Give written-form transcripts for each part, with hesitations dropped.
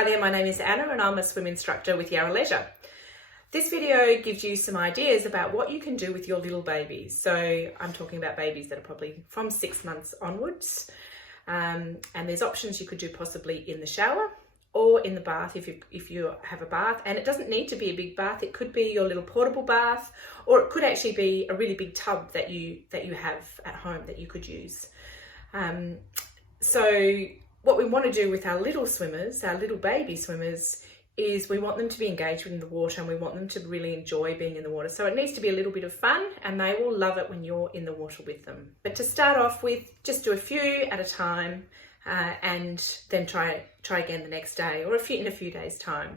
Hi there, my name is Anna and I'm a swim instructor with Yarra Leisure. This video gives you some ideas about what you can do with your little babies. So I'm talking about babies that are probably from 6 months onwards. And there's options you could do possibly in the shower or in the bath if you have a bath. And it doesn't need to be a big bath. It could be your little portable bath, or it could actually be a really big tub that you have at home that you could use. So what we want to do with our little swimmers, our little baby swimmers, is we want them to be engaged in the water and we want them to really enjoy being in the water. So it needs to be a little bit of fun and they will love it when you're in the water with them. But to start off with, just do a few at a time and then try again the next day or in a few days' time.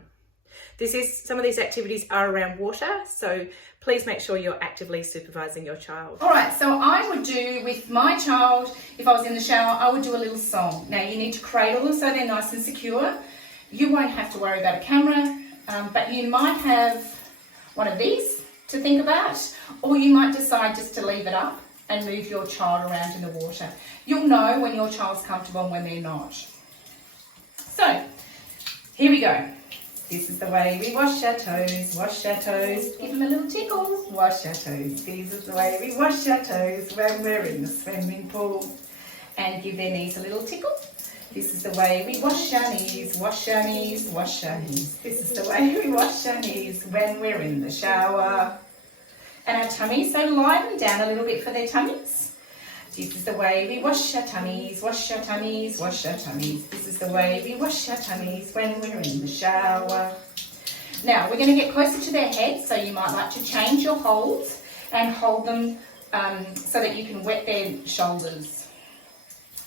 Some of these activities are around water, so please make sure you're actively supervising your child. All right, so I would do with my child, if I was in the shower, I would do a little song. Now you need to cradle them so they're nice and secure. You won't have to worry about a camera, but you might have one of these to think about, or you might decide just to leave it up and move your child around in the water. You'll know when your child's comfortable and when they're not. So, here we go. This is the way we wash our toes, wash our toes, give them a little tickle, wash our toes. This is the way we wash our toes when we're in the swimming pool. And give their knees a little tickle. This is the way we wash our knees, wash our knees, wash our knees. This is the way we wash our knees when we're in the shower. And our tummies, so lie them down a little bit for their tummies. This is the way we wash our tummies, wash our tummies, wash our tummies. This is the way we wash our tummies when we're in the shower. Now, we're going to get closer to their heads, so you might like to change your holds and hold them so that you can wet their shoulders.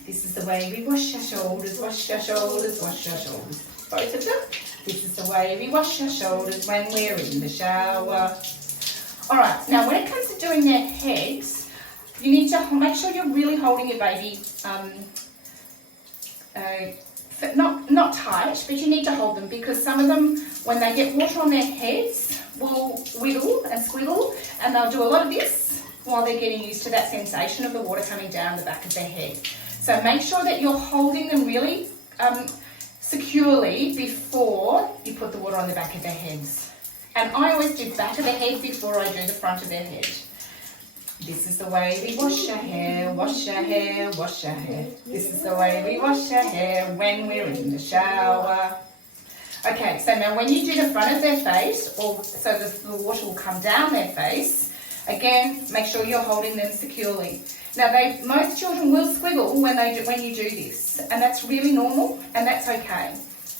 This is the way we wash our shoulders, wash our shoulders, wash our shoulders. Both of them. This is the way we wash our shoulders when we're in the shower. All right, now when it comes to doing their heads, you need to make sure you're really holding your baby, not tight, but you need to hold them because some of them, when they get water on their heads, will wiggle and squiggle, and they'll do a lot of this while they're getting used to that sensation of the water coming down the back of their head. So make sure that you're holding them really securely before you put the water on the back of their heads. And I always do back of the head before I do the front of their head. This is the way we wash our hair, wash our hair, wash our hair. This is the way we wash our hair when we're in the shower. Okay, so now when you do the front of their face, or so the water will come down their face, again, make sure you're holding them securely. Now, most children will squiggle when you do this, and that's really normal, and that's okay.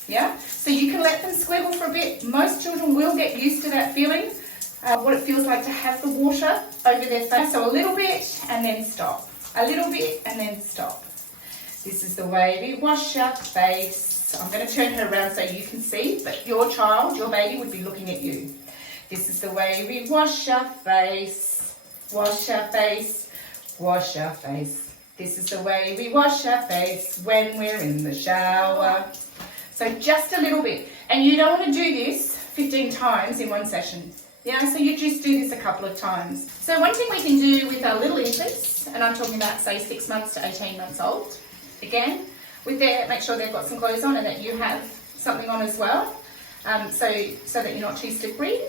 Yeah, so you can let them squiggle for a bit. Most children will get used to that feeling. What it feels like to have the water over their face. So a little bit and then stop. A little bit and then stop. This is the way we wash our face. I'm going to turn her around so you can see, but your child, your baby, would be looking at you. This is the way we wash our face. Wash our face. Wash our face. This is the way we wash our face when we're in the shower. So just a little bit. And you don't want to do this 15 times in one session. Yeah, so you just do this a couple of times. So one thing we can do with our little infants, and I'm talking about say 6 months to 18 months old, again, make sure they've got some clothes on and that you have something on as well, so that you're not too slippery,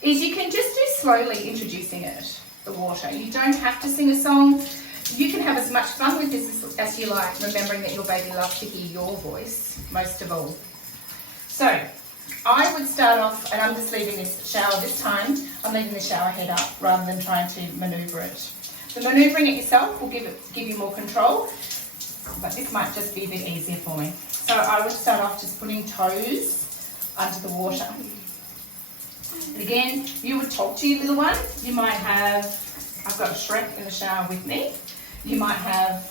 is you can just do slowly introducing it, the water. You don't have to sing a song. You can have as much fun with this as you like, remembering that your baby loves to hear your voice most of all. So, I would start off, and I'm just leaving this shower this time, I'm leaving the shower head up rather than trying to manoeuvre it. The manoeuvring it yourself will give you more control, but this might just be a bit easier for me. So I would start off just putting toes under the water. And again, you would talk to your little one. You might have, I've got a Shrek in the shower with me. You might have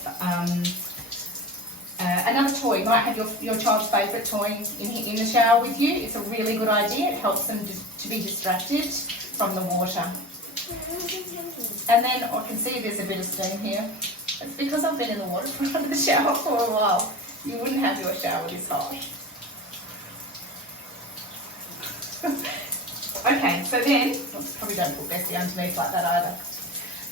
another toy. You might have your child's favourite toy in the shower with you. It's a really good idea. It helps them to be distracted from the water. And then I can see there's a bit of steam here. It's because I've been in the water from the shower for a while. You wouldn't have your shower this hot. Okay, so then, probably don't put Bessie underneath like that either.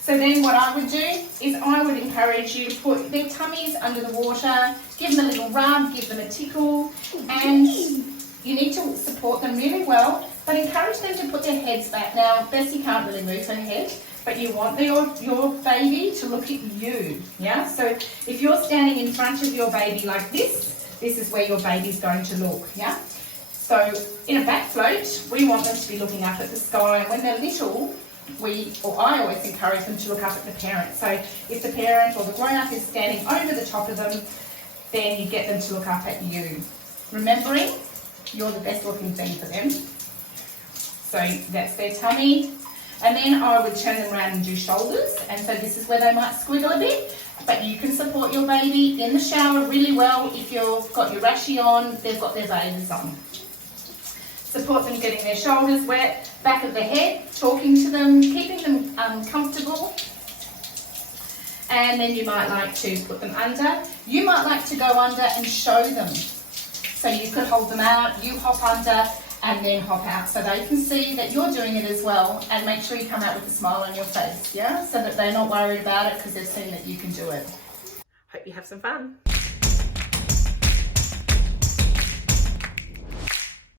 So So then what I would do is I would encourage you to put their tummies under the water, give them a little rub, give them a tickle, and you need to support them really well, but encourage them to put their heads back. Now, Bessie can't really move her head, but you want your baby to look at you, yeah? So if you're standing in front of your baby like this is where your baby's going to look, yeah? So in a back float, we want them to be looking up at the sky, and when they're little, I always encourage them to look up at the parent. So if the parent or the grown-up is standing over the top of them, then you get them to look up at you. Remembering, you're the best looking thing for them. So that's their tummy. And then I would turn them around and do shoulders. And so this is where they might squiggle a bit. But you can support your baby in the shower really well. If you've got your rashie on, they've got their bathers on. Support them getting their shoulders wet, back of the head, talking to them, keeping them comfortable. And then you might like to put them under. You might like to go under and show them. So you could hold them out, you hop under, and then hop out so they can see that you're doing it as well, and make sure you come out with a smile on your face, yeah? So that they're not worried about it because they've seen that you can do it. Hope you have some fun.